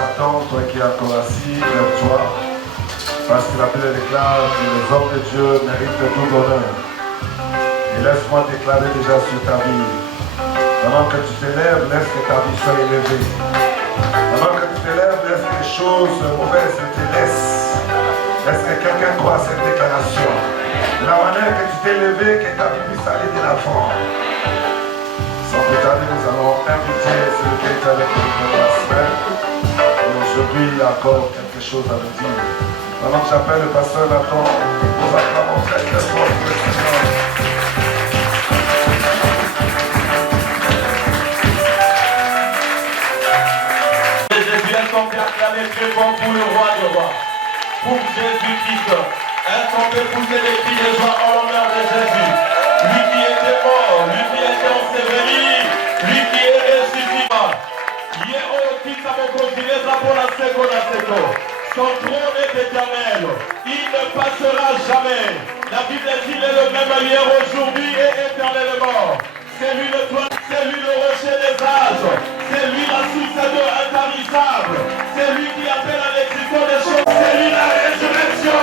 Satan, toi qui es encore assis, lève-toi. Parce que la Bible déclare que les hommes de Dieu méritent tout honneur. Et laisse-moi déclarer déjà sur ta vie. Avant que tu t'élèves, laisse que ta vie soit élevée. Avant que tu t'élèves, laisse que les choses mauvaises te laissent. Laisse que quelqu'un croit à cette déclaration. De la manière que tu t'es élevé, que ta vie puisse aller de l'avant. Sans plus tarder, nous allons inviter celui qui est avec nous pour la semaine. Et aujourd'hui, il y a encore quelque chose à nous dire. Pendant que j'appelle le pasteur Nathan, nous acclamons très très fort pour le Seigneur. Jésus, est-ce qu'on peut acclamer très fort pour le roi des rois, pour Jésus-Christ? Est-ce qu'on peut pousser les cris de joie en l'honneur de Jésus? Lui qui était mort, lui qui était enseveli, lui qui est ressuscité. Son trône est éternel, il ne passera jamais. La Bible dit qu'il est le même hier, aujourd'hui et éternellement. C'est lui le toit, c'est lui le rocher des âges, c'est lui la source d'eau intarissable, c'est lui qui appelle à l'existence des choses, c'est lui la résurrection,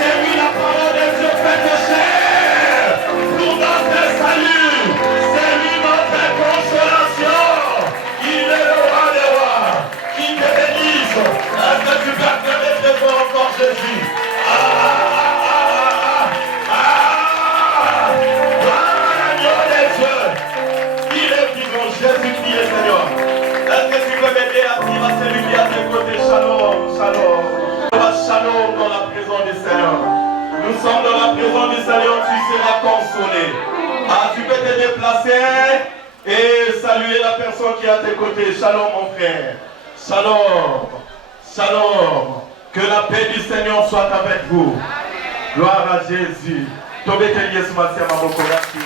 c'est lui la parole de Dieu faite chair pour notre salut, c'est lui notre consolation, il est le roi des rois, qui te bénisse. Est-ce que tu peux acclamer très fort encore Jésus? Jésus qui est Seigneur. Est-ce que tu peux m'aider à dire à celui qui est à tes côtés, Shalom, Shalom. Shalom dans la présence du Seigneur. Nous sommes dans la présence du Seigneur, tu seras consolé. Ah, tu peux te déplacer et saluer la personne qui est à tes côtés. Shalom mon frère. Shalom. Shalom. Que la paix du Seigneur soit avec vous. Gloire à Jésus. Tombez tes liens ce matin, ma beaucoup. Merci.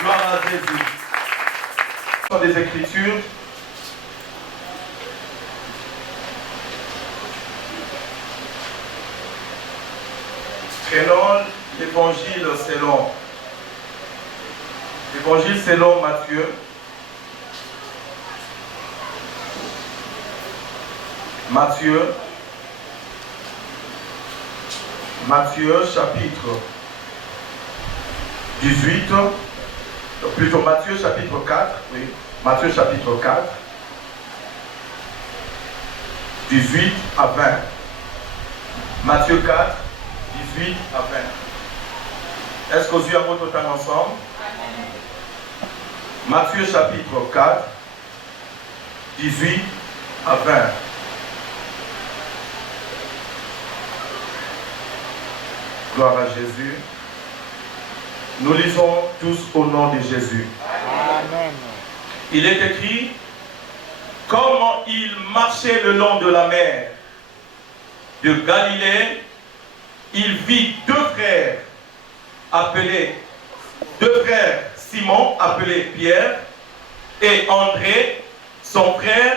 Gloire à Jésus. Ce sont des Écritures. Prenons l'évangile selon Matthieu. Matthieu chapitre 18. Plutôt Matthieu chapitre 4, oui. Matthieu chapitre 4, 18 à 20. Matthieu 4, 18 à 20. Est-ce qu'aux yeux à votre temps ensemble? Matthieu chapitre 4, 18 à 20. Gloire à Jésus. Nous lisons tous au nom de Jésus. Amen. Il est écrit, comment il marchait le long de la mer de Galilée, il vit deux frères Simon appelé Pierre et André, son frère,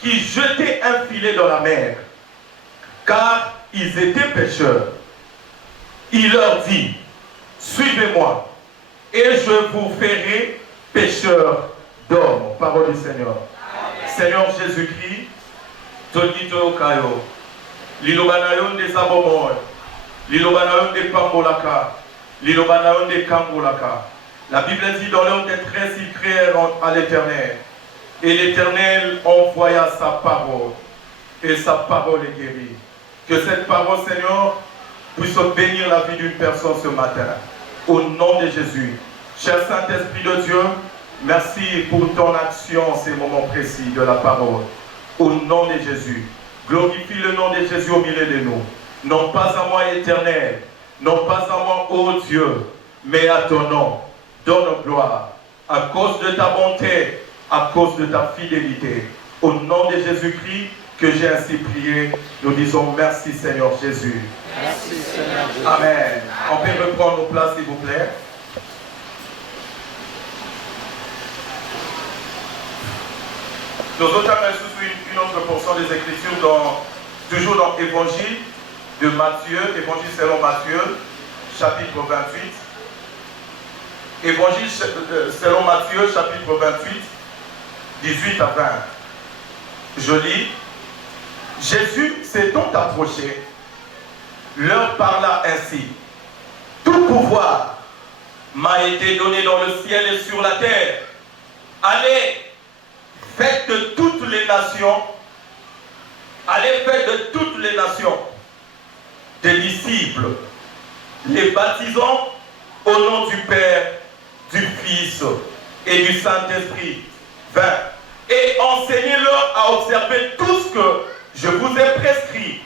qui jetaient un filet dans la mer, car ils étaient pêcheurs. Il leur dit, suivez-moi, et je vous ferai pécheurs d'hommes. Parole du Seigneur. Amen. Seigneur Jésus-Christ, Tonito Kayo, Lilobanayon de Sabomoy, Lilobanayon de Pambolaka, Lilobanayon de Kangolaka. La Bible dit dans leur détresse, ils crièrent à l'Éternel, et l'Éternel envoya sa parole, et sa parole est guérie. Que cette parole, Seigneur, puisse bénir la vie d'une personne ce matin. Au nom de Jésus. Cher Saint-Esprit de Dieu, merci pour ton action en ces moments précis de la parole. Au nom de Jésus. Glorifie le nom de Jésus au milieu de nous. Non pas à moi éternel, non pas à moi, ô Dieu, mais à ton nom. Donne gloire. À cause de ta bonté, à cause de ta fidélité. Au nom de Jésus-Christ, que j'ai ainsi prié, nous disons merci Seigneur Jésus. Merci Seigneur Jésus. Amen. On peut reprendre nos places s'il vous plaît. Nous autres sous une autre portion des Écritures, toujours dans l'Évangile de Matthieu, Évangile selon Matthieu, chapitre 28. Évangile selon Matthieu, chapitre 28, 18 à 20. Je lis, Jésus s'étant approché, leur parla ainsi. Tout pouvoir m'a été donné dans le ciel et sur la terre. Allez, faites de toutes les nations, des disciples, les baptisant au nom du Père, du Fils et du Saint-Esprit. 20. Et enseignez-leur à observer tout ce que je vous ai prescrit.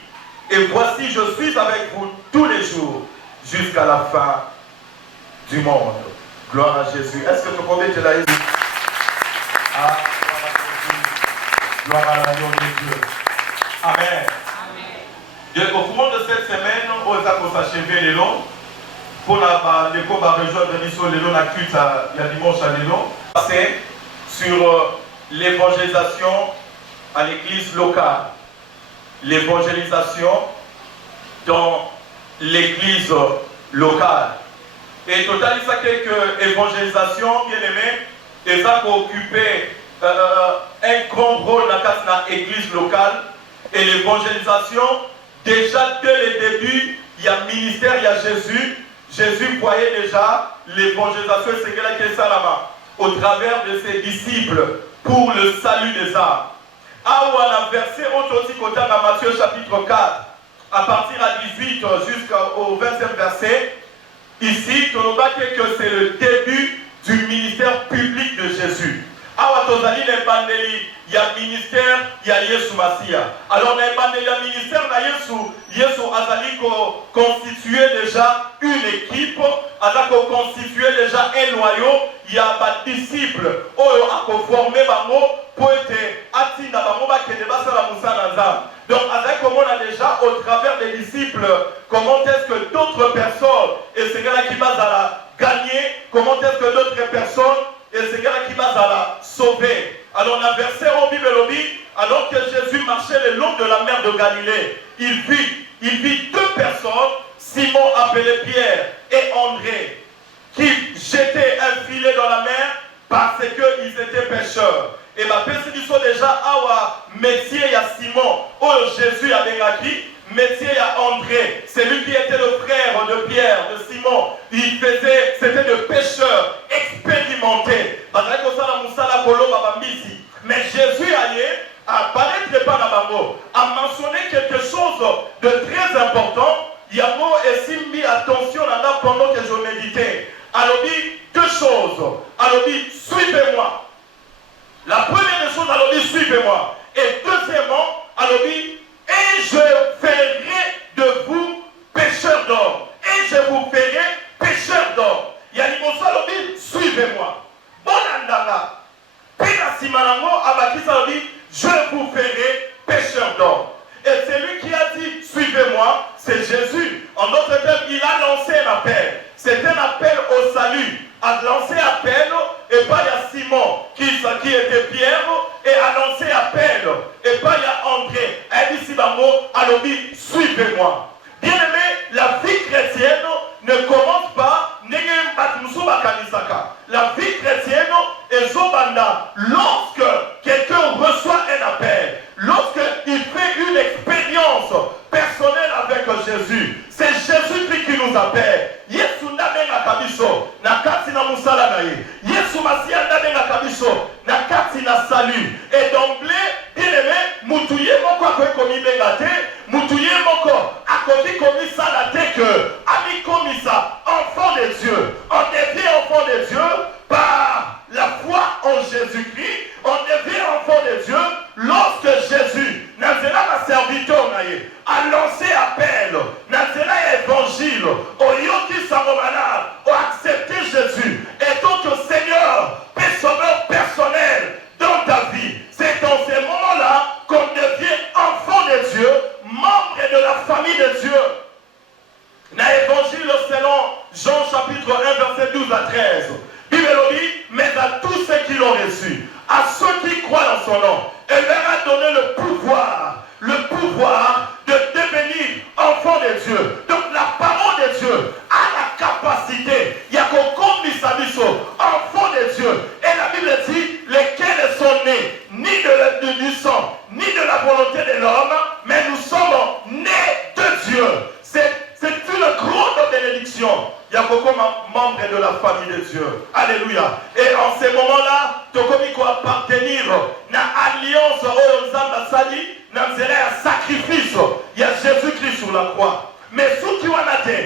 Et voici, je suis avec vous tous les jours jusqu'à la fin du monde. Gloire à Jésus. Est-ce que tu connais Jésus? Ah, gloire à l'agneau de Dieu. Amen. Amen. Au cours de cette semaine, on va s'achever les longs. Pour l'école va rejoindre les longs, la culte, il y a dimanche à l'élan. C'est sur l'évangélisation à l'église locale. L'évangélisation dans l'église locale. Et total, il y a quelques évangélisations, bien aimés, et ça pour occuper un grand rôle dans l'église locale. Et l'évangélisation, déjà dès le début, il y a ministère, il y a Jésus. Jésus voyait déjà l'évangélisation et c'est là qu'il là au travers de ses disciples pour le salut des âmes. Awa verset dans Matthieu chapitre 4, à partir à 18 jusqu'au 20e verset, ici, tu vois que c'est le début du ministère public de Jésus. Awa tozali le bandeli, il y a ministère, il y a Yesu Masia. Alors le bandeli, il y a ministère, Yesu azali constitué déjà une équipe, azali constitué déjà un noyau, il y a des disciples, oyo a formé bango pour être atinda bango ba kende basala musala nzambe. Donc azali comme on a déjà au travers des disciples, comment est-ce que d'autres personnes et c'est là qui va gagner, comment est-ce que d'autres personnes et c'est là qui va sauver. Alors on a versé au Bible, alors que Jésus marchait le long de la mer de Galilée, il vit deux personnes, Simon appelé Pierre et André, qui jetaient un filet dans la mer parce qu'ils étaient pêcheurs. Et ma personne sont déjà à métier il y a Simon, où Jésus a béni, métier il y a André, c'est lui qui était le frère de Pierre, de Simon. C'était de pêcheurs expérimentés. Mais Jésus apparaître par la bango, a mentionné quelque chose de très important. Yamo et Simbi, attention là pendant que je méditais. Alors dit deux choses. Alors dit suivez-moi. La première des choses, alors dit suivez-moi. Et deuxièmement, alors dit et je ferai de vous pécheurs d'hommes. Et je vous ferai pécheurs d'hommes. Yanimosa alors dit suivez-moi. Bonandanga. Pina Simanango Abakisa alors dit je vous ferai pécheurs d'hommes. Et c'est lui qui a dit suivez-moi, c'est Jésus. En d'autres termes, il a lancé un appel. C'est un appel au salut. A lancé appel, et pas il y a Simon qui était Pierre, et a lancé appel, et pas il y a André. Elle dit Sibamo, alors dit suivez-moi. Bien aimé, la vie chrétienne ne commence pas la vie chrétienne est Zobanda lorsque quelqu'un reçoit un appel, lorsqu'il fait une expérience personnelle avec Jésus. C'est Jésus-Christ qui nous appelle. Yesu ndame na kabiso na kati na musala na ye. Yesu masia ndame na kabiso na kati na salut. Et d'emblée, bien aimé, mutuye moko akoki komibenga te, mutuye moko akoki komisala te que ami komisa enfant de Dieu. On devient enfant de Dieu par la foi en Jésus-Christ. On devient enfant de Dieu lorsque Jésus, Nazéla ma serviteur a lancé appel, Nazéla évangile, au Yoki Saromana, a accepté Jésus et donc le Seigneur, sauveur personnel dans ta vie. C'est dans ces moments-là qu'on devient enfant de Dieu, membre de la famille de Dieu. Dans l'évangile selon Jean chapitre 1 verset 12 à 13. Bible dit, mais à tous ceux qui l'ont reçu, à ceux qui croient en son nom, elle leur a donné le pouvoir de devenir enfant de Dieu. Donc la parole de Dieu a la capacité, il y a enfant de Dieu. Et la Bible dit, lesquels sont nés, ni du sang, ni volonté de l'homme, mais nous sommes nés de Dieu. C'est une grande bénédiction. Il y a beaucoup de membres de la famille de Dieu. Alléluia. Et en ce moment-là, tu as appartenir à l'alliance où nous avons sali, nous avons un sacrifice. Il y a Jésus-Christ sur la croix. Mais ce qui a été,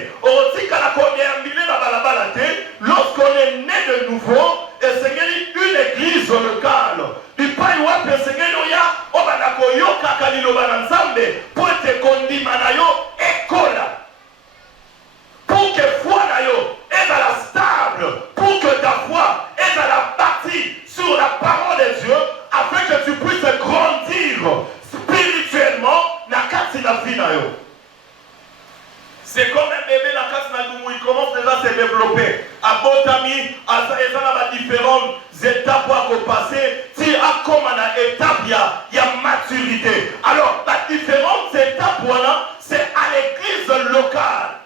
lorsqu'on est né de nouveau, et c'est une église locale. Du pas y a Seigneur ya obanako yo kakalilo bananzambe pour te condimanayo école. Pour que foi nayo est la stable, pour que ta foi est la bâtie sur la parole de Dieu, afin que tu puisses grandir spirituellement na kasi na vie nayo. C'est comme un bébé, la casse il commence déjà à se développer. À Botami, à différentes étapes à passer. Si à comme une étape, il y a maturité. Alors, la différentes étapes, c'est à l'église locale.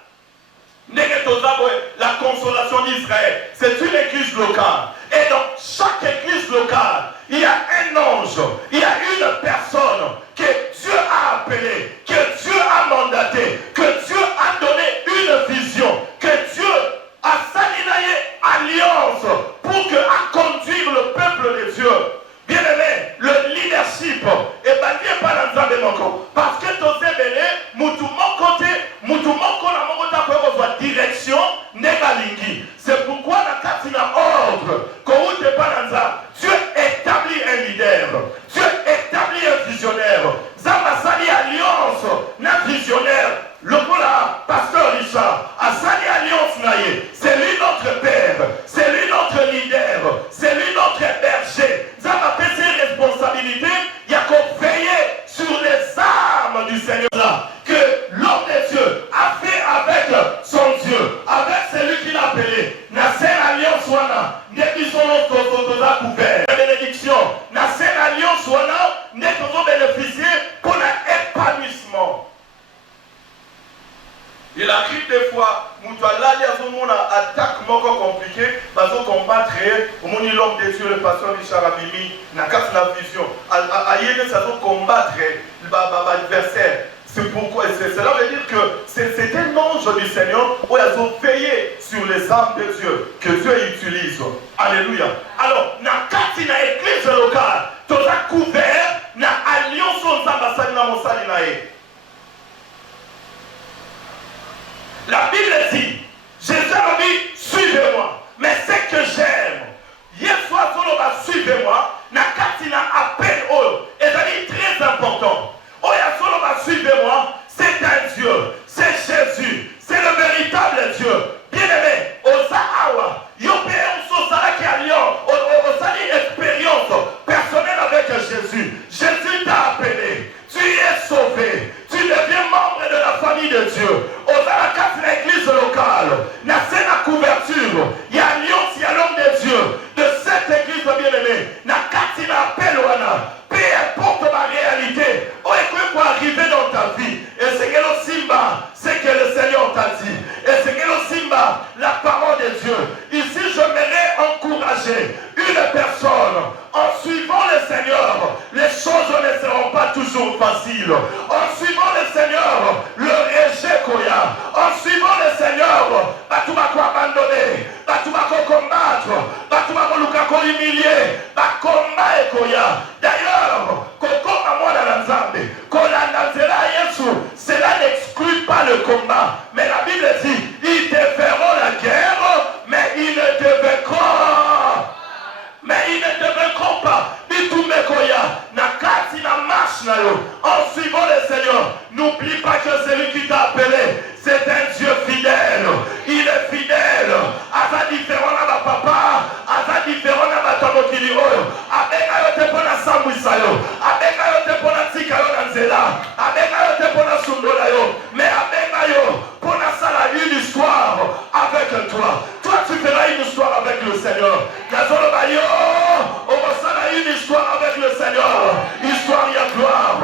La consolation d'Israël, c'est une église locale. Et dans chaque église locale, il y a un ange, il y a une personne que Dieu a appelée, que Dieu a mandaté, que Dieu a donné une vision, que Dieu a salinaillé alliance pour conduire le peuple de Dieu. Bien aimé, le leadership est banni par l'ensemble de parce que tu sais bien, mon côté, la direction négalingi. C'est pourquoi la katina ordre, Dieu établit un leader, Dieu établit un visionnaire. Zambasali alliance, un visionnaire. Le voilà, pasteur Richard, a sali alliance naïe. C'est lui notre père, c'est lui notre leader, c'est lui notre berger. Zamba fait ses responsabilités, il y a qu'on veiller sur les armes du Seigneur là, que l'homme de Dieu a fait avec son Dieu, avec celui qu'il a appelé. Nasser alliance wana, n'est son autre couvert. Bénédiction, Nasser alliance wana, n'est toujours bénéficié pour l'épanouissement. Il arrive des fois, Moutouala, il y a une attaque compliquée, parce qu'on combattre, l'homme de Dieu, le pasteur Richard Abimi, n'a qu'à la vision. Aïe, ça doit combattre l'adversaire. C'est pourquoi, cela veut dire que c'est un ange du Seigneur où ils ont veillé sur les âmes de Dieu, que Dieu utilise. Alléluia. Alors, na katina église locale, tu as couvert, na alliance aux ambassades na monsali nae. La Bible dit, Jésus a dit, suivez-moi. Mais c'est que j'aime. Hier soir, suivez-moi. Na katina appel oh, et ça dit très important. Oh, suivez-moi. C'est un Dieu. C'est Jésus. C'est le véritable Dieu. Bien-aimé, Osahawa, Yopé, Ososala qui a lion, Osali expérience personnelle avec Jésus. Jésus t'a appelé. Tu es sauvé. Tu deviens membre de la famille de Dieu. Osala casse l'église locale. La scène à couverture. Il y a alliance, il y a l'homme de Dieu. De cette église bien-aimée. Na katina pelouana. Peu importe ma réalité. Oh, écoute, pour arriver dans ta vie. Et c'est que le Simba, c'est que le Seigneur t'a dit. Et c'est que le Simba, la parole de Dieu. Ici, je m'aimerais encourager une personne. En suivant le Seigneur, les choses ne seront pas toujours faciles. En suivant le Seigneur, le rejet qu'il y a. En suivant le Seigneur, tu vas abandonner, tu vas combattre, tu vas humilier, combat qu'il y a. D'ailleurs, cela n'exclut pas le combat. Mais la Bible dit, ils te feront la guerre, mais ils ne te vaincront. Mais ils ne te vaincront pas. En suivant le Seigneur, n'oublie pas que c'est lui qui t'a appelé. C'est un Dieu fidèle. Il est fidèle. À sa différence à ma papa, à sa différence à ma tamokili oyo. Avec ayote pona sambuisayo. Avec ayote pona tikayo nanzela. Avec ayote pona sundola yo. Mais avec ayo pona sala une histoire avec toi. Toi tu feras une histoire avec le Seigneur. Yazolo bayo. On va sala une histoire avec le Seigneur. Histoire y a gloire.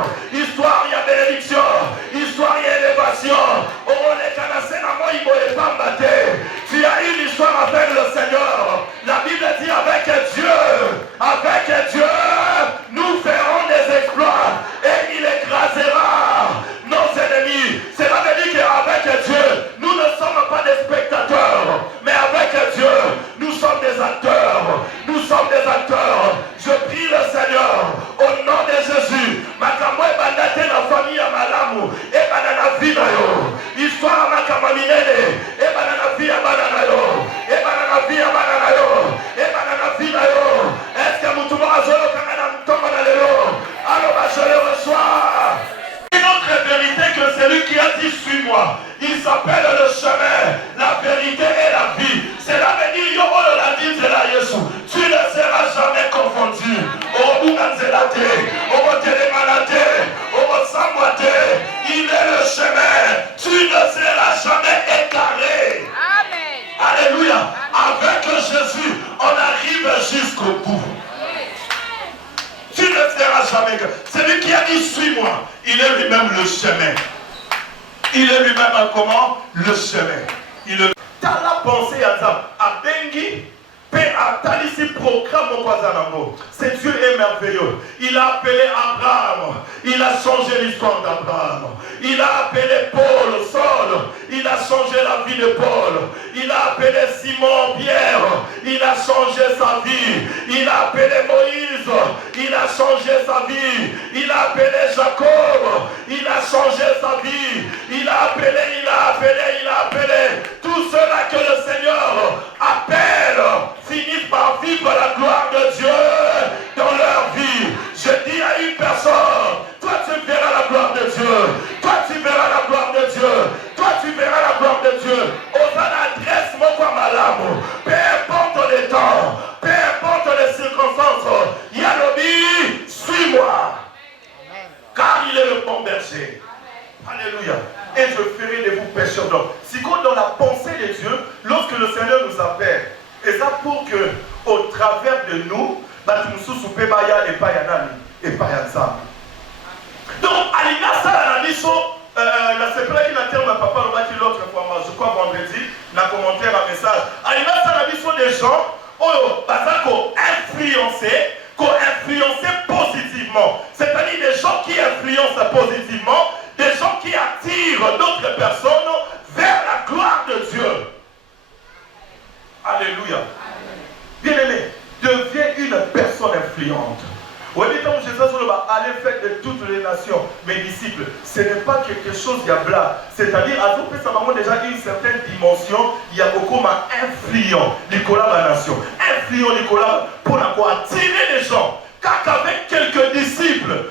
Celui qui a dit suis-moi, il est lui-même le chemin. Il est lui-même comment? Le chemin. T'as la pensée à ça. À Bengi, Talisi proclame au Kwazanango. C'est Dieu est merveilleux. Il a appelé Abraham. Il a changé l'histoire d'Abraham. Il a appelé Paul, Saul. Il a changé la vie de Paul. Il a appelé Simon, Pierre. Il a changé sa vie. Il a appelé Moïse. Il a changé sa vie. Il a appelé Jacob. Il a changé sa vie. Il a appelé. Tous ceux-là que le Seigneur appelle finissent par vivre la gloire de Dieu dans leur vie. Je dis à une personne, toi tu verras la gloire de Dieu. Toi tu verras la gloire de Dieu. Toi tu verras la gloire de Dieu. Osana adresse mon quoi malamu. Peu importe les temps, peu importe les circonstances, Yanobi, suis-moi. Car il est le bon berger. Alléluia. Et je ferai de vous pécheurs d'hommes. Si comme dans la pensée de Dieu, lorsque le Seigneur nous appelle, et ça pour que, au travers de nous, donc, Alina Salaniso, la séparée qui n'a terme papa l'autre fois, je crois vendredi, dans le commentaire à message. Alina Salaniso des gens, qui influencé positivement. C'est-à-dire des gens qui influencent positivement, des gens qui attirent d'autres personnes vers la gloire de Dieu. Alléluia. Bien-aimé, deviens une personne influente. Oui, quand Jésus allez faire de toutes les nations mes disciples, ce n'est pas quelque chose de blanc. C'est-à-dire, à tout ça va déjà une certaine dimension, il y a beaucoup d'influence, Nicolas, la nation. Influence, Nicolas, pour attirer les gens. Car avec quelques disciples,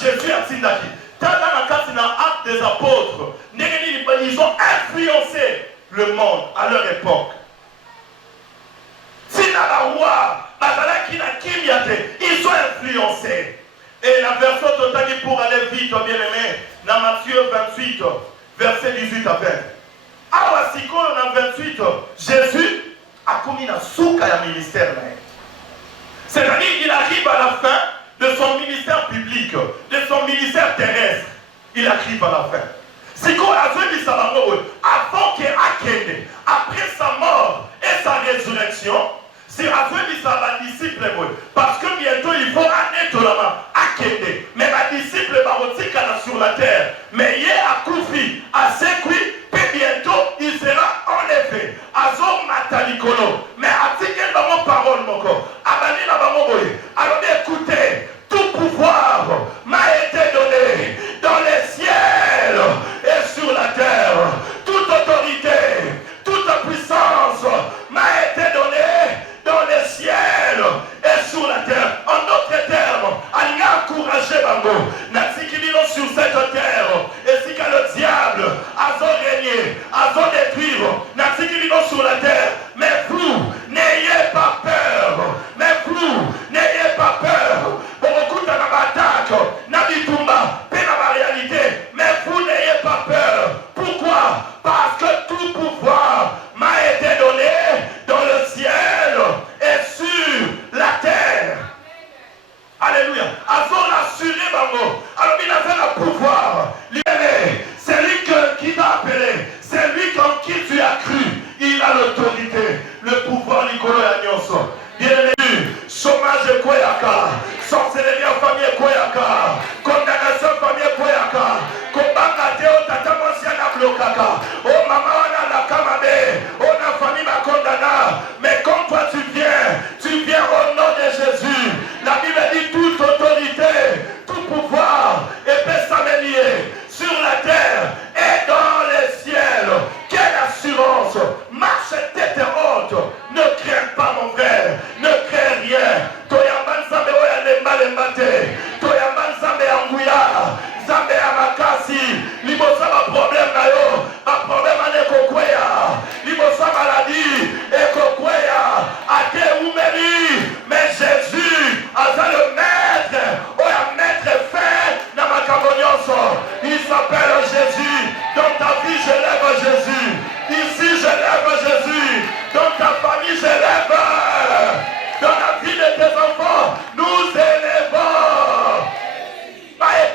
Jésus a dit, dans la carte acte des apôtres, ils ont influencé le monde à leur époque. Ils ont influencé. Et la version totale pour aller vite, bien aimé, dans Matthieu 28, verset 18 à 20. Alors, si dans 28, Jésus a commis un souk à un ministère. C'est-à-dire qu'il arrive à la fin de son ministère public, de son ministère terrestre. Il arrive à la fin. Si avant qu'il Akende, après sa mort et sa résurrection, c'est à ce disciple, parce que bientôt il faut un étonnement Akende. Mais ma disciple va sur la terre. Mais il a Koufi, à Sekui, puis bientôt il sera en effet Azor Matalikolo. Mais à Tikel dans mon parole, mon corps, Abani la Bamoboye. Alors écoutez, tout pouvoir m'a été donné dans les ciels et sur la terre. Toute autorité, toute puissance m'a été donnée dans les ciels et sur la terre. En d'autres termes, il y a encouragé Bango. Sur cette terre, et si que le diable a régné, a détruire, sur la terre. Mais vous,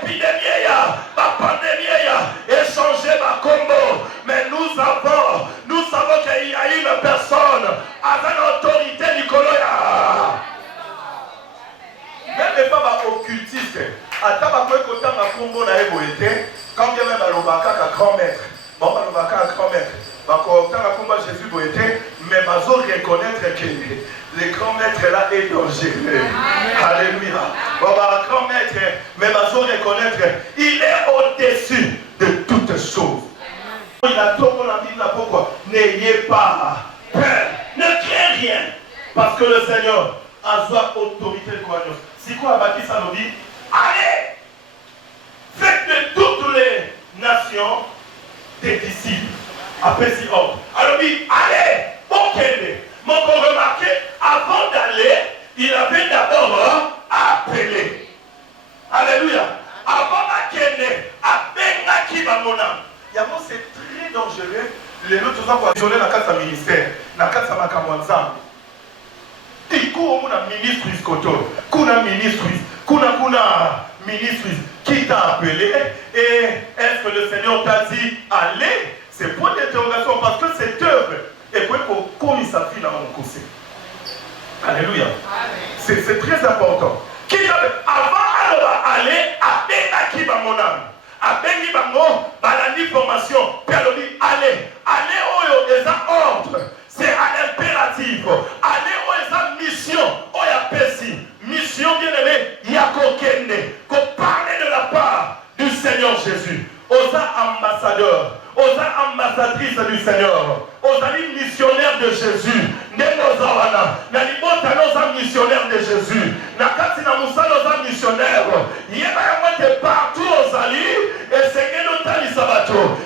épidémie, la pandémie, échanger ma combo. Mais nous savons qu'il y a une personne avec l'autorité Nicolas. Même les femmes occultistes, à tabac côté ma combo na évolué, quand bien même à l'obaka à grand maître, bon à l'obaka à grand maître, ma combo Jésus boité, mais ma zone reconnaître que le grand maître là est dangereux. Alléluia. Bon bah grand maître, mais ma zone reconnaître, il est au-dessus de toutes choses. Il a tout mon ami là pourquoi? N'ayez pas peur, ne craignez rien, parce que le Seigneur a sa autorité de croyance. Si quoi a bâti ça nous dit, allez, faites de toutes les nations des disciples. Après si ordre. Alors dit, allez, ok. Mais on peut remarquer, avant d'aller, il avait d'abord appelé. Alléluia. Avant d'aller, appelé Nakibamona. Yamo, c'est très dangereux. Les autres gens vont isoler dans le ministère, dans le Makamanzam. Il court au ministre Iskoto, kuna ministre, kuna ministre qui t'a appelé. Et est-ce que le Seigneur t'a dit allez? C'est point d'interrogation parce que cette œuvre est pour comme sa fille dans mon conseil. Alléluia. C'est très important. Avant d'aller à Benaki Bamonam, à Benaki Bamo, balani formation, puis elle dit allez, allez, les ordres, c'est un impératif. Allez, les mission, mission bien aimée, Yakokende, qu'on parle de la part du Seigneur Jésus, aux ambassadeurs. Aux ambassadrices du Seigneur, aux amis missionnaires de Jésus, aux missionnaires de Jésus, aux missionnaires, il y a partout aux alliés, et c'est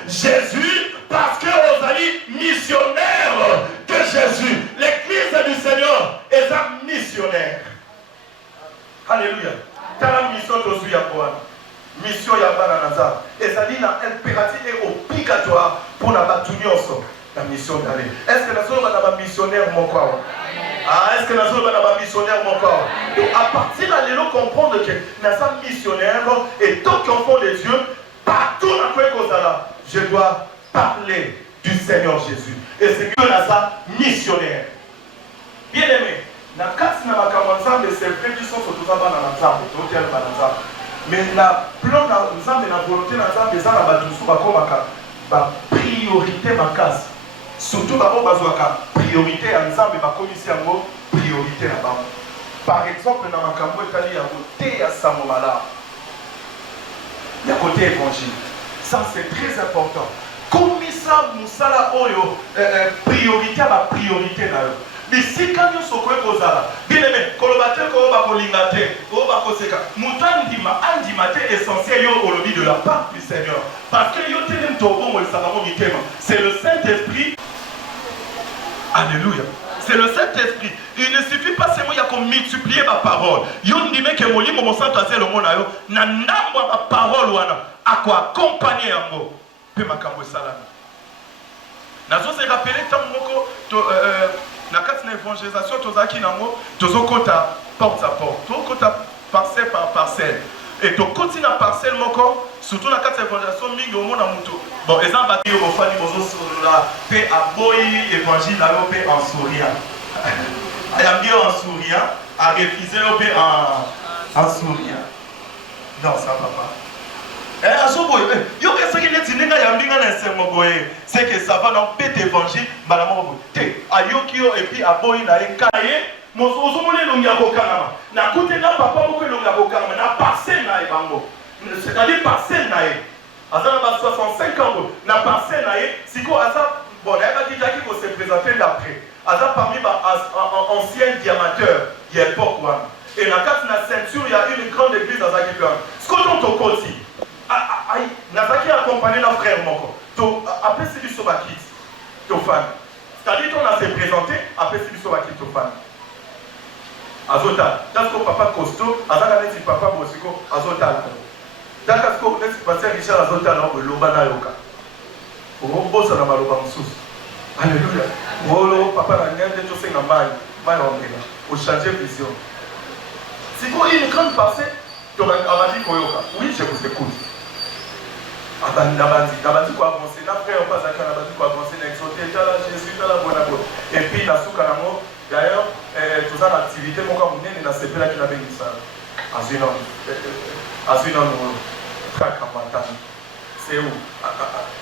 Jésus, parce que aux alliés missionnaires de Jésus, l'église du Seigneur est un missionnaire. Alléluia. T'as la mission de Jésus à quoi? Mission Yabana Nazar. Et ça dit l'impératif est obligatoire pour la bâtonnière la mission d'aller. Est-ce que la zone va avoir missionnaire mon corps? Est-ce que la zone va avoir missionnaire mon corps? Donc à partir de là, les gens comprennent que Nazar missionnaire et tant qu'enfant de Dieu, partout dans le Kozala, je dois parler du Seigneur Jésus. Et c'est que Nazar missionnaire. Bien aimé, dans le cas de Namakamazam, c'est vrai du sens de Nazar dans Nazar, de Nazar. Mais la plan nous avons la volonté nous avons besoin de la priorité ma case surtout d'abord besoin priorité à nous avons ma commission priorité là-bas. Par exemple dans ma cambo il y a côté à Samomala il y a côté évangile, ça c'est très important. Commission musala oyo priorité à la priorité là. Mais si quand nous sommes bien aimé, collaborateur essentiel au lobby de la part du Seigneur. Parce que c'est le Saint-Esprit. Alléluia. C'est le Saint-Esprit. Il ne suffit pas seulement de multiplier ma parole. Il dit que mon livre, mon sang, le monde, n'a ma parole à quoi accompagner un mot. Peu ma cambo salami. Nazo se rappelé tant la carte d'évangélisation, tu as kota porte à porte, tu as kota parcelle par parcelle. Et tu continues à parcelle, surtout la carte d'évangélisation, mingi au monde à muto. Bon, les gens bâtis au fond, ils vont la paix à boy, évangile, la paix en souriant. Il y a mieux en souriant, à refuser la paix en souriant. Non, ça ne va pas. C'est que ça va dans le évangile, et puis à Boy, na ekaye, c'est-à-dire parcelle naïe. À 65 ans, na parcelle naïe, si quoi à ça, bon, il y a qui vont se présenter d'après. À ça, parmi les anciens diamanteurs, il y a l'époque. Et dans la ceinture, il y a une grande église dans la Guiplan. Ce qu'on a aussi. Nazaki a accompagné notre frère Moko. Après c'est du Sobakit, Tofan. C'est-à-dire qu'on a se présenté, après c'est du Sobakit, Tofan. Azota, Dasko papa costaud, Azaka nesi papa Bosiko, Azota. Dasko nesi pasteur Richard Azota, Lobana Yoka. Bosa na maloba msusu. Alléluia. Wolo papa na ngende to senga mai, mai omega. Au changer vision. C'est quoi une grande passée? Oui, je vous écoute. Nabandi quoi avancer, n'a frère pas à nabandi quoi avancer, n'exauter, Jésus, et puis la soukanamo, d'ailleurs, tout ça l'activité, mon comme on est dans ce pays là qui n'avait mis ça. C'est où?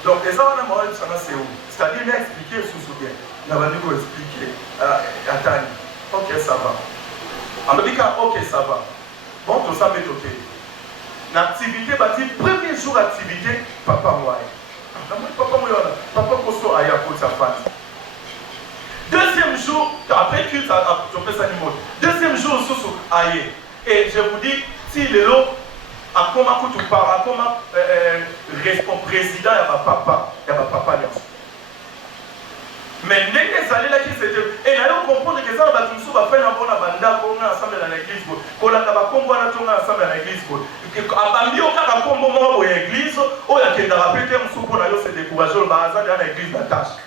Donc, les gens ont demandé ça, c'est où? C'est-à-dire, il a expliqué sous bien. Nabandi quoi expliquer. Attends, ok, ça va. Américain, ok, ça va. Bon, tout ça va être ok. L'activité, premier jour d'activité, papa moi. Papa Koso a pour sa femme. Deuxième jour, après que tu fais ça niveau. Deuxième jour, sous aïe. Et je vous dis, si les lots, à comment tu parles, à comment président, il y a papa, mais les années là qui s'étaient. Et là, on comprend que ça va tout va faire un bon abanda pour ensemble dans l'église. Pour la combo à ensemble dans l'église. Abandi au cas combo moi l'église, oh il y a qui t'a répété un soupe pour aller se décourager le bazar dans l'église d'attache.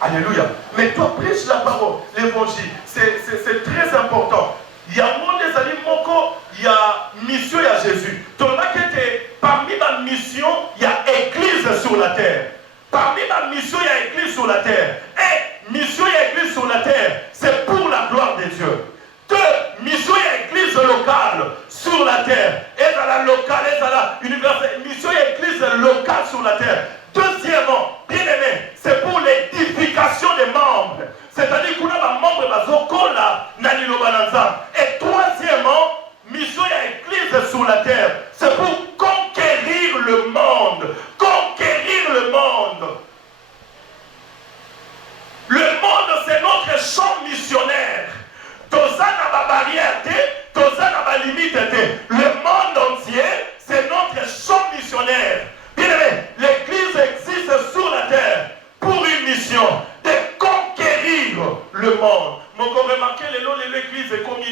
Alléluia. Mais toi prêche la parole, l'évangile, c'est très important. Il y a monde des amis moko, il y a mission, il y a Jésus. Ton parmi ma mission, il y a église sur la terre. Parmi ma mission, il y a église sur la terre. Et mission, il y a église sur la terre. C'est pour la gloire de Dieu. Deux, mission, il y a église locale sur la terre. Et dans la locale, et dans la université. Mission, il y a église locale sur la terre. Deuxièmement, bien aimé, c'est pour l'édification des membres. C'est-à-dire qu'on a un membre bazokola nanilo bananza. Et troisièmement, mission, il y a église sur la terre. C'est pour conquérir le monde. Conquérir le monde. Le monde, c'est notre champ missionnaire. Toza n'a pas barrière, toza n'a pas limite. Le monde entier, c'est notre champ missionnaire. Bien aimé, l'église existe sur la terre pour une mission de conquérir le monde. Mais on remarque que l'église est comme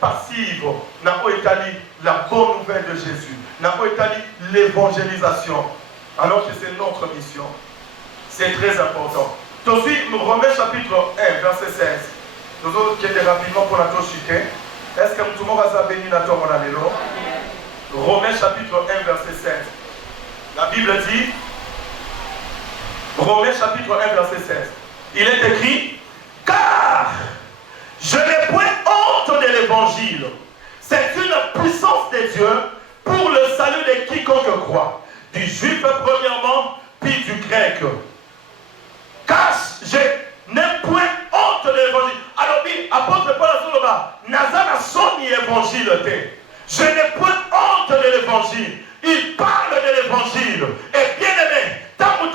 passive. N'a pas établi la bonne nouvelle de Jésus. N'a pas établi l'évangélisation. Alors que c'est notre mission. C'est très important. Aussi, Romains chapitre 1, verset 16. Nous autres qui étaient rapidement pour la tochité. Est-ce que tout le monde va béni dans ton monalelo? Romains chapitre 1, verset 16. La Bible dit, Romains chapitre 1, verset 16. Il est écrit, car je n'ai point honte de l'évangile. C'est une puissance de Dieu pour le salut de quiconque croit. Du juif premièrement, puis du grec. Car je n'ai point honte de l'évangile. Alors, apôtre Paul Azoloba, Nazana son évangile. Je n'ai point honte de l'évangile. Il parle de l'évangile. Et bien aimé, tant que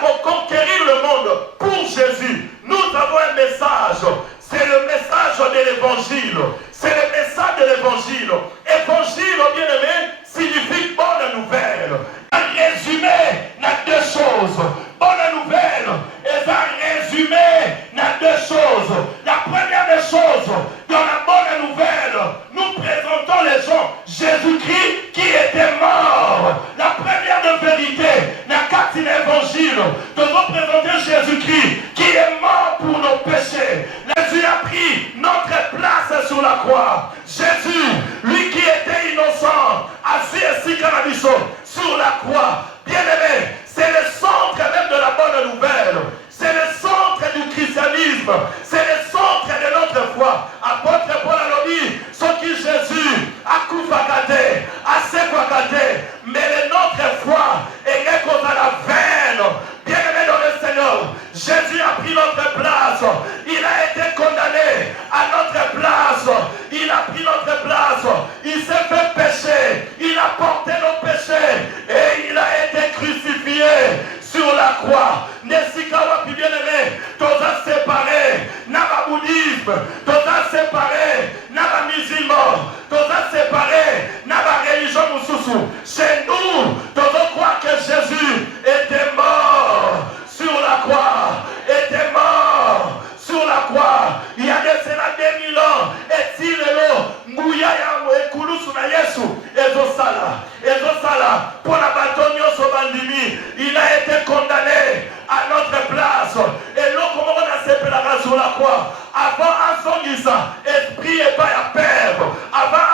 pour conquérir le monde pour Jésus, nous avons un message. C'est le message de l'évangile. C'est le message de l'évangile. Évangile, bien aimé, signifie bonne nouvelle. Un résumé n'a deux choses. Bonne nouvelle est un résumé n'a deux choses. La première des choses, dans la bonne nouvelle, nous présentons les gens Jésus-Christ qui était mort. La première de vérité n'a qu'à l'évangile. Nous devons présenter Jésus-Christ qui est mort pour nos péchés. Jésus a pris notre place sur la croix. Jésus, lui qui était innocent, assis ici Canabiso, sur la croix. Bien-aimé, c'est le centre même de la bonne nouvelle. C'est le centre du christianisme. C'est le centre de notre foi. Apôtre Paul a dit, ce qui Jésus a coupé, a séquacé, mais notre foi est à la veine. Bien-aimé dans le Seigneur, Jésus a pris notre place. Il a été condamné à notre place. Il a pris notre place. Il s'est fait pécher. Il a porté nos péchés. Et il a été crucifié sur la croix. Nesikawa, puis bien-aimé, tous a séparé. N'a bouddhisme. Tous a séparé. N'a musulman. Tous a séparé. N'a religion mususu. Chez nous, tous croient que Jésus était mort sur la croix. Était mort sur la croix. Il y a des cela 2000 ans. Et si le lot, Mouya et Koulousou na Yesu, Ezosala, pour la bataille sur Bandimi, il a été condamné à notre place. Et l'eau, comment on a séparé sur la croix? Avant un son esprit et pas à perdre. Avant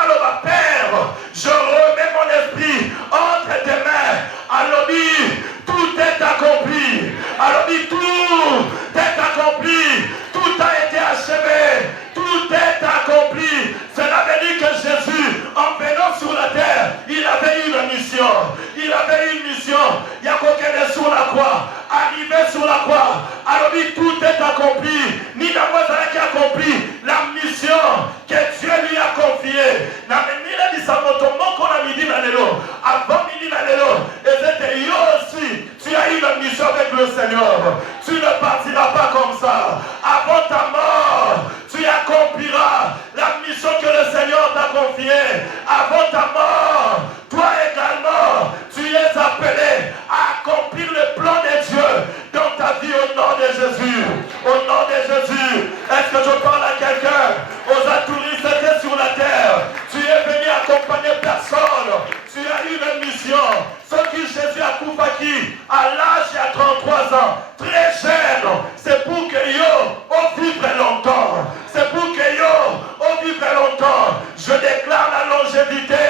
mission. Il avait une mission. Il y a quelqu'un sur la croix. Arrivé sur la croix. Alors tout est accompli. Ni la voix qui a accompli la mission que Dieu lui a confiée. Avant midi et c'était aussi. Tu as eu la mission avec le Seigneur. Tu ne partiras pas comme ça. Avant ta mort, tu accompliras la mission que le Seigneur t'a confiée. Avant ta mort, toi également, tu es appelé à accomplir le plan de Dieu dans ta vie au nom de Jésus. Au nom de Jésus. Est-ce que je parle à quelqu'un? Aux touristes étaient sur la terre. Tu es venu accompagner personne. Tu as eu une mission. Ce qui Jésus a coupé à l'âge de 33 ans, très jeune, c'est pour que yo vive longtemps. C'est pour que yo vive longtemps. Je déclare la longévité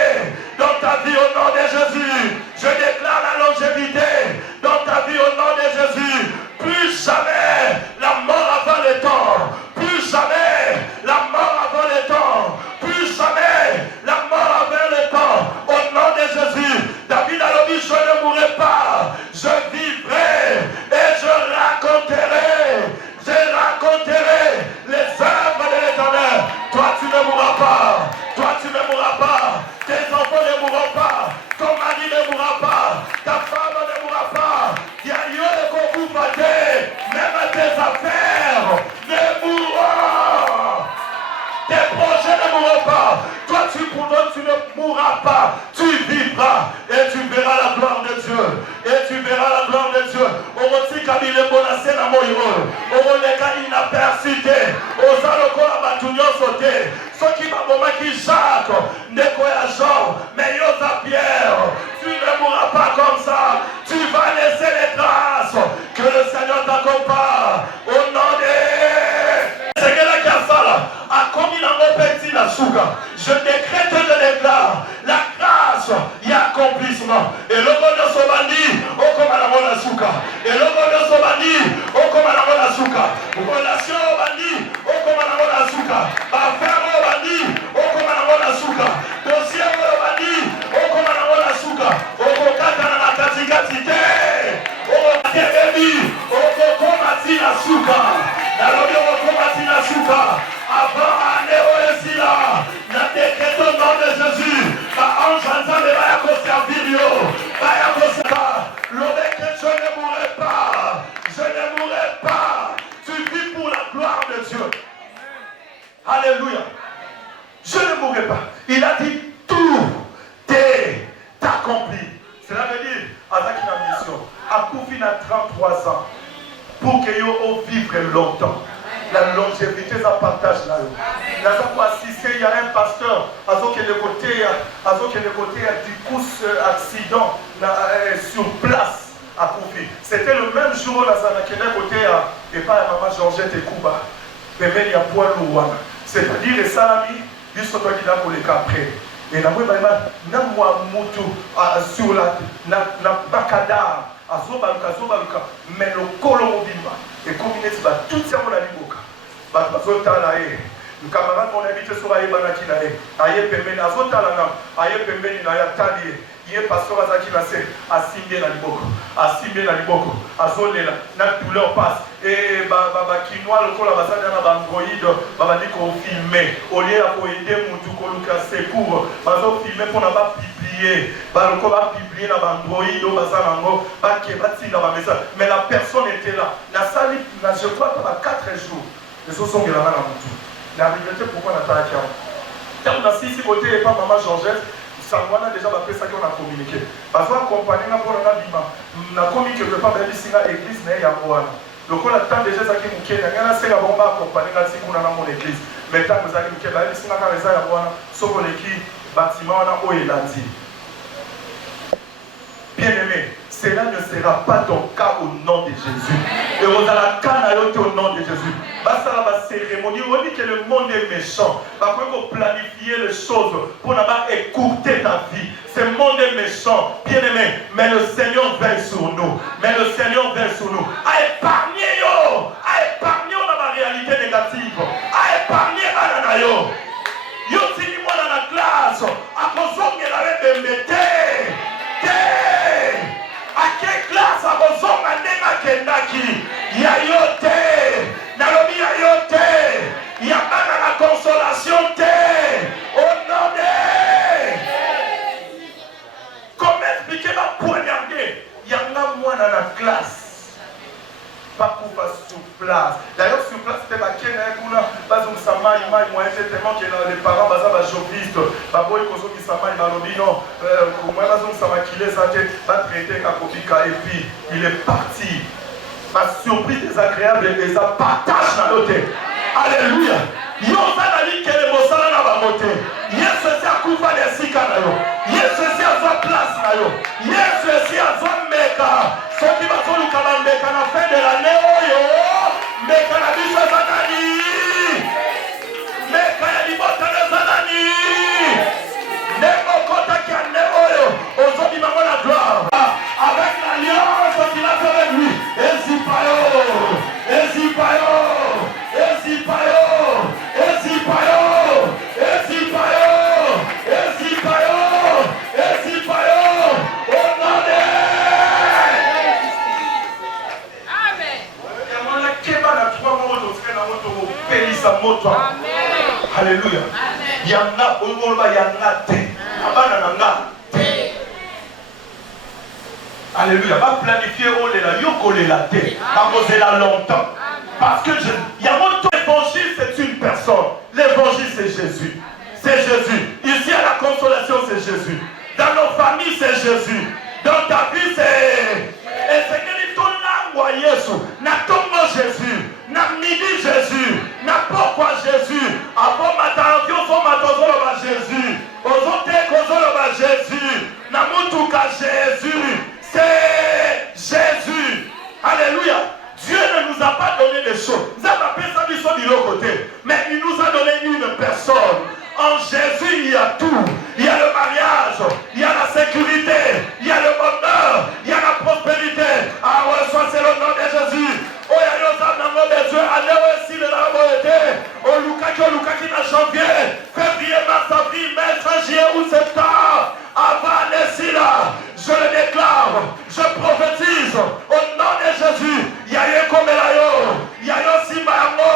dans ta vie au nom de Jésus. Je déclare la longévité dans ta vie au nom de Jésus. Plus jamais la mort avant le temps. Plus jamais la mort avant le temps. Plus jamais la mort avant le temps. Au nom de Jésus. David a dit, je ne mourrai pas. Je vivrai et je raconterai. Je raconterai les œuvres de l'Éternel. Toi, tu ne mourras pas. Toi, tu ne mourras pas. Tes enfants ne mourront pas. Ton mari ne mourra pas. Ta femme ne mourra pas. Il y a eu le concours pâté. Même tes affaires ne mourront. Tes projets ne mourront pas. Toi, tu ne mourras pas. Tu vivras et tu verras la gloire de Dieu. Et tu verras la gloire de Dieu. Orotikabile bonase na moyo. Oroleka inapercité. Ozaloko abatunyo sauté. Ce qui va moment qui Jacques, Neko et Jean, mais Yosa Pierre. Tu ne mourras pas comme ça. Tu vas laisser les traces. Que le Seigneur t'accompagne. Au nom de Seigneur Kassala. Je décrète, je déclare la grâce, il y a accomplissement. Et le mot de Sobani, au commandement de Souka. Et le mot de Sobani, au commandement de Souka. Relation au Bani, au commandement de Souka. Affaire au Bani, au commandement de Souka. Dossier au Bani, au commandement de Souka. Au Kokata na Katikatite. Au Kebebi, au Kokomati na Souka. Dans le Kokomati na Souka. Avant aller au Esila, la décrète au nom de Jésus, par ange en train de servir, je ne mourrai pas, je ne mourrai pas, tu vis pour la gloire de Dieu. Alléluia. Je ne mourrai pas. Il a dit tout est accompli. Cela veut dire, avec la mission, à Koufine à 33 ans, pour que yo vivre longtemps. La longévité, ça partage là. Là, ça peut assister, il y a un pasteur, à ce que le côté du coup accident sur place à Koufi. C'était le même jour où la Zanakena côté et pas la maman Georgette et Kouba. Mais il y a poids lourd. C'est-à-dire les salami, ils sont pour les cas après. Et la moi, sur la Bakada, mais le Colomobimba. Et combiné tout ça mon aliboka. Le camarade mon habité sur Aïbanaki nae. Aïe pembeni azotala na. Aïe pembeni na ya tali. Yé pasteur azaki lancé. Asimbe na liboko. Asimbe na liboko. Azolela. Na douleur passe. Et kinois le kola basada na bandroid. Babadi ko filmer. Au lieu à ko aider mutu ko luka secours. Bazo filmer pour na ba publier. Baloko ba publier na bandroid au basanango. Ba ke bati na ba message. Mais la personne était là. La salle, je crois pendant 4 jours. Les choses sont là dans mutu. La vérité, pourquoi on a attaqué? Quand on a six côté et pas maman Georgette, ça on a déjà appris ça qu'on a communiqué. Parce qu'on a accompagné pour la bima. On a communiqué que pas même si l'église n'est pas moi. Donc on a tant déjà ça qui nous quitte. Il y a un bon bar accompagné là si on a mon église. Mais tant que ça qui nous quitte, si on a quand ça moi, sauf l'équipe bâtiment on a où il a dit. Bien aimé, cela ne sera pas ton cas au nom de Jésus. Et on a la canne au nom de Jésus. Ça la cérémonie, on dit que le monde est méchant. Parce qu'on peut planifier les choses pour n'avoir écourter ta vie. Ce monde est méchant, bien aimé. Mais le Seigneur veille sur nous. Mais le Seigneur veille sur nous. À épargner yo. À épargner dans la réalité négative. À épargner Ananayo. Yo, si moi dans la classe, à cause de la de mété. Te la classe. Pas pour pas sur place. D'ailleurs, sur place, c'était ma quête, pas un sama, il m'a tellement que les parents, sont jovistes. Papa, il faut qu'ils s'amaient, il m'a dit non. Moi, un sama qui les a traité Kakobika, et puis il est parti. Ma surprise désagréable, et ça partage la note. Alléluia. Yo, ça n'a dit que les mots, ça n'a pas monté. Yes, c'est à coup de sika. Yes, c'est à sa place. Yes, c'est à sa meka. Ce qui va faire le calendrier à la fin de l'année, mais quand la vie se fait, mais quand la vie se fait, aujourd'hui, maman la gloire, avec l'alliance qu'il a fait avec lui, Alléluia. Il y en a, il y en a. Alléluia. Va planifier longtemps. Parce que il y a mon l'évangile, c'est une personne. L'évangile, c'est Jésus. C'est Jésus. Ici à la consolation, c'est Jésus. Dans nos familles, c'est Jésus. Dans ta vie, c'est. Et c'est que ton langue, Jésus. N'a pas Jésus. N'a midi Jésus. N'a pourquoi Jésus. Avant ma tension, son ma Jésus. Aux autres, Jésus. N'a pas Jésus. C'est Jésus. Alléluia. Dieu ne nous a pas donné des choses. Nous avons appelé ça du côté. Mais il nous a donné une personne. En Jésus, il y a tout. Il y a le mariage, il y a la sécurité, il y a le bonheur, il y a la prospérité. Ah ouais, soit c'est le nom de Jésus. Oh, il y a le nom de Dieu. Allez, aussi de la beauté. Oh, Luca qui n'a janvier, février, mars, avril, mai, juin, juillet ou septembre. Avant les là, je le déclare, je prophétise au nom de Jésus. Il y a eu comme il y a eu aussi Mayango,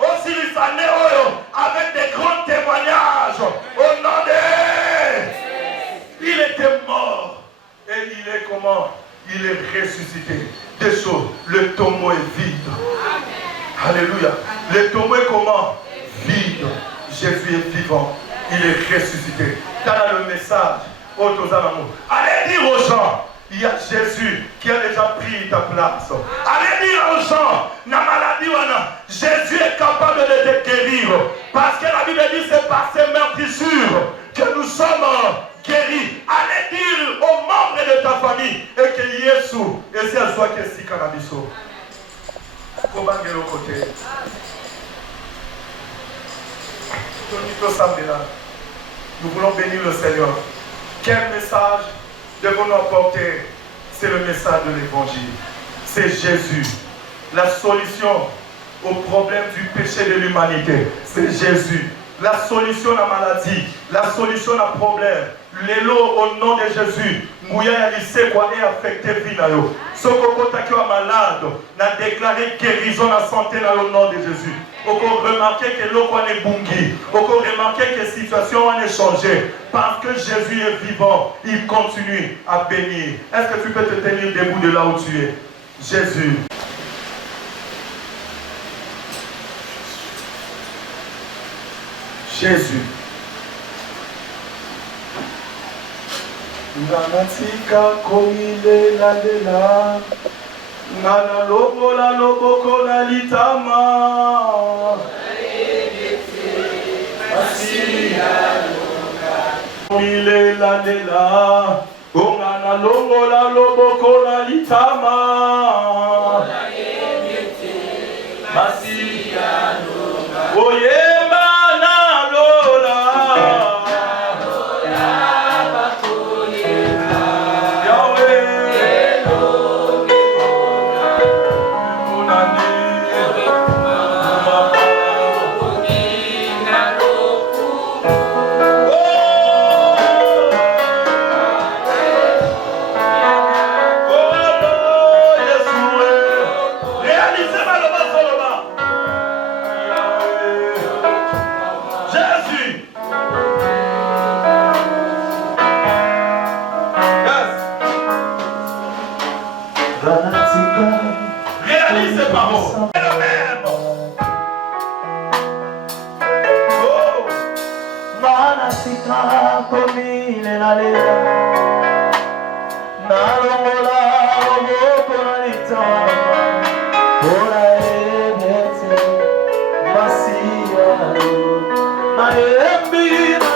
aussi l'Isané, avec des grands témoignages au nom de. Il était mort et il est comment? Il est ressuscité. Des choses, le tombeau est vide. Alléluia. Le tombeau est comment? Vide. Jésus est vivant. Il est ressuscité. Tu as le message. Allez dire aux gens, il y a Jésus qui a déjà pris ta place. Allez dire aux gens, la maladie, Jésus est capable de te guérir. Parce que la Bible dit c'est par ses meurtrissures que nous sommes guéris. Allez dire aux membres de ta famille et que Jésus, et c'est à soi que si cannabiso. Comment est le côté? Nous voulons bénir le Seigneur. Quel message devons-nous apporter? C'est le message de l'évangile. C'est Jésus. La solution au problème du péché de l'humanité, c'est Jésus. La solution à la maladie, la solution à problème. L'élo au nom de Jésus. Mouya lycée quoi est affecté finalement. Ce que tu es malade, n'a déclaré guérison à santé dans le nom de Jésus. On peut remarquer que l'eau est bungi. On peut remarquer que la situation a changé. Parce que Jésus est vivant, il continue à bénir. Est-ce que tu peux te tenir debout de là où tu es? Jésus. Jésus. Nanatika komile la lela. Nana lobo la loboko la litama. Komile la lela. Nana lobo la loboko la litama. Oye mana lola. parole. C'est le même. Oh. Manasika komile na lela nalongola oboko na litama ora ebete masiya na embi na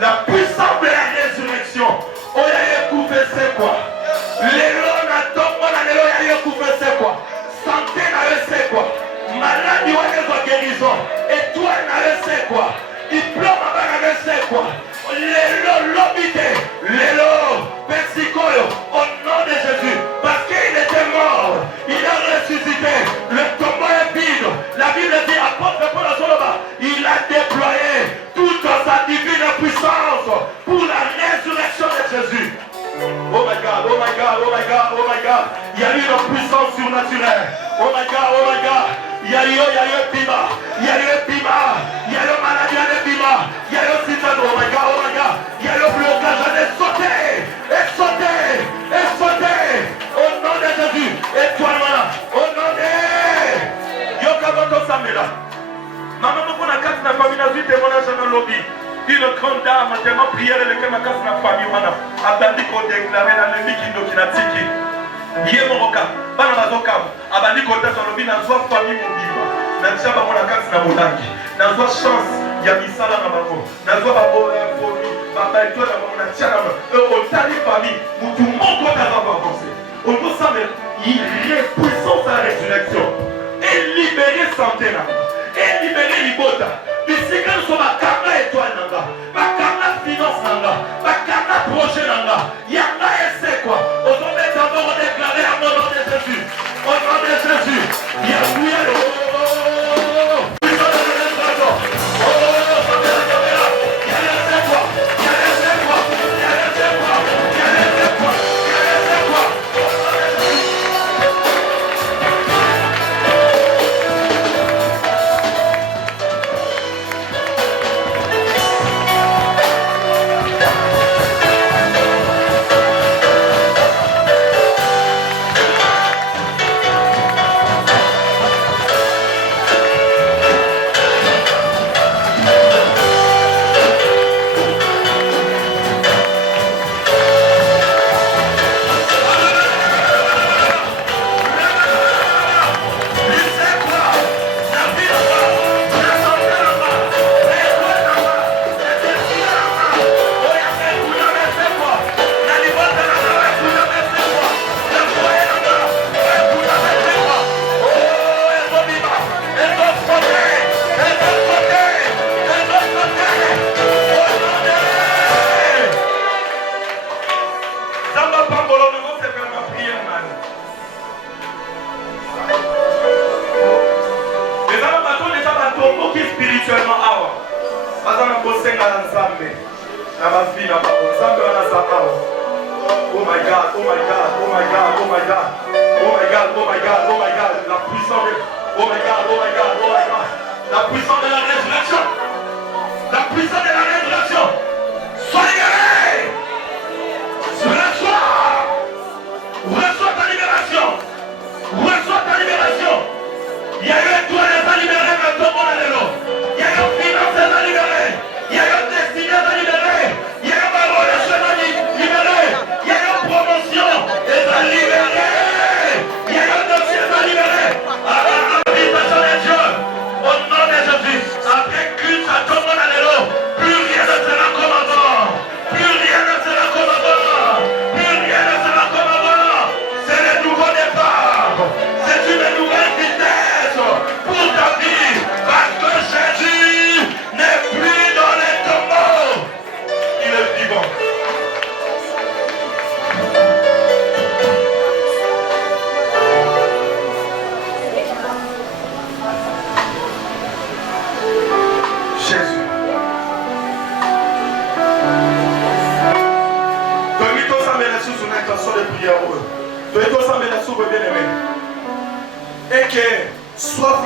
La puissance de la résurrection. Oh, c'est quoi? C'est quoi? Santé, c'est quoi? Maladie, guérison. Étoile, c'est quoi? Diplôme, c'est quoi? Lélo, l'obité, lélo, Mexico, au nom de Jésus. Parce qu'il était mort, il a ressuscité. Le tombeau est vide. La Bible dit, apôtre Paul Soloba, il a déployé toute sa divine puissance pour la résurrection de Jésus. Oh my God, oh my God, oh my God, oh my God. Il y a eu une puissance surnaturelle. Oh my God, oh my God. Il y a eu Pima, il y a eu Pima, il y a eu maladie, il y a eu Pima, il y a eu Citadro, oh my God, oh my God. Il y a eu blocage, elle est sautée, et sautée, et sautée. Au nom nazwi témoignage na lobby. Une grande dame, tellement prière et le ma casse na famille wana. Abandi ko déclarer na le mikindo kinatiki. Yé moroka, bana bazoka. Abandi ko tata lobby na zwa famille mobile. Na tshaba mona casse na molangi. Na zwa chance ya misala na bango. Na zwa babo folie. Baba et toi na mona tshana. Au tali famille, mutu moko ta va avancer. On peut savoir il est puissant sa résurrection. Et libérer santé là. Et libérer l'ibota. Bisika nous sommes à Kama étoile nanga. Bakama finance nanga. Bakama projet nanga. Yanga essaie quoi. Aux hommes d'abord on déclaré au nom de Jésus. Au nom de Jésus. Yahouya le.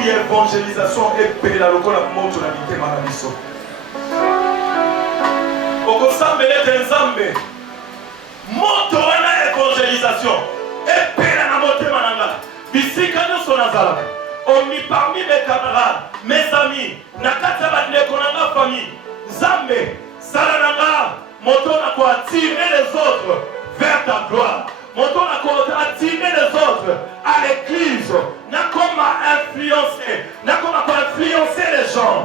Évangélisation et paix la locola moto na bitema na biso. Okosambele tenzambe. Moto wana évangélisation et paix na motema nanga. Bisika nyonso nazala. Omni parmi mes camarades, mes amis, nakata bandeko nanga famille. Zambe, sala nanga, moto na ko attirer les autres vers ta gloire. Moto na ko attirer les autres à l'église. N'a comment influencer, les gens.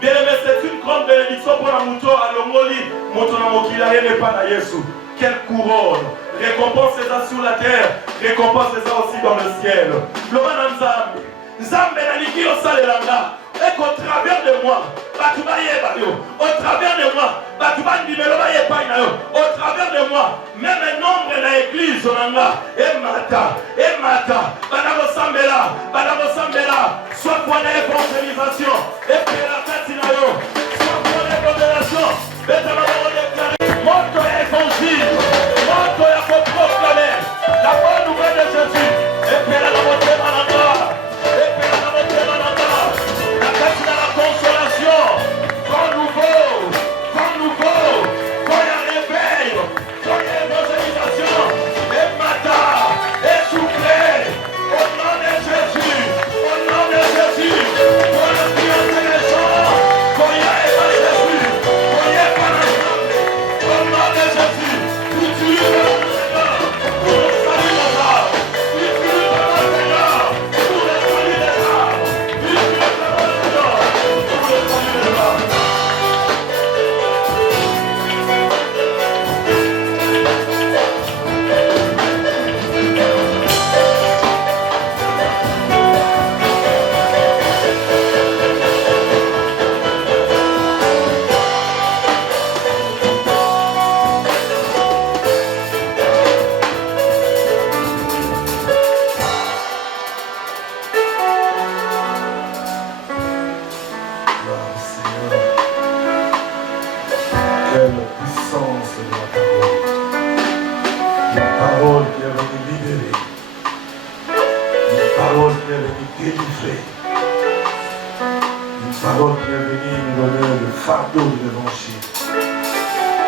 Bien aimé, c'est une grande bénédiction pour la mouton à l'omoli. Mouton à mokila n'est pas na Yesu. Quelle couronne. Récompense les uns sur la terre, récompense les uns aussi dans le ciel. Lomana Nzambe. Nzambe na liki osalelanga. Et qu'au travers de moi, au travers de moi, au travers de moi, même un nombre de l'église, soit pour l'évangélisation, et puis la fête, soit pour l'évangélisation, montre l'évangile, montre la proclamer la bonne nouvelle de Jésus, et puis la montée dans la gloire, et puis la montée dans la gloire. La consolation, quand nouveau, quand il y a réveil, quand il y a évangélisation, et matin, et soufflé, au nom de Jésus, pour influencer les gens. Quelle puissance de la parole. Une parole qui est venue libérer. Une parole qui est venue délivrer. Une parole qui est venue nous donner le fardeau de l'évangile.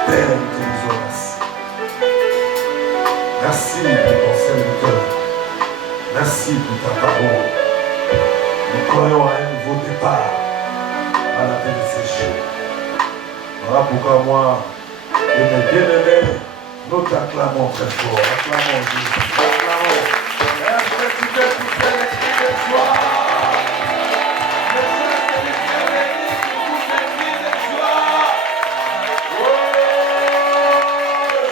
Père, nous te disons merci. Merci pour ton serviteur. Merci pour ta parole. Nous croyons à un nouveau départ à la fin de ces jours. Voilà pourquoi moi et mes bien-aimés, nous t'acclamons très fort. Acclamons Jésus. Acclamons. Est-ce que tu peux pousser les cris de joie? Le Saint-Esprit béni qui pousse les cris de joie. Oh,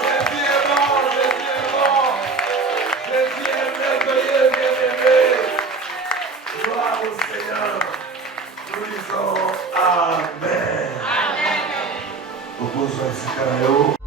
Jésus est bon, Jésus est bon. Jésus est merveilleux, bien-aimé. Gloire au Seigneur. Nous disons Amen. Amen.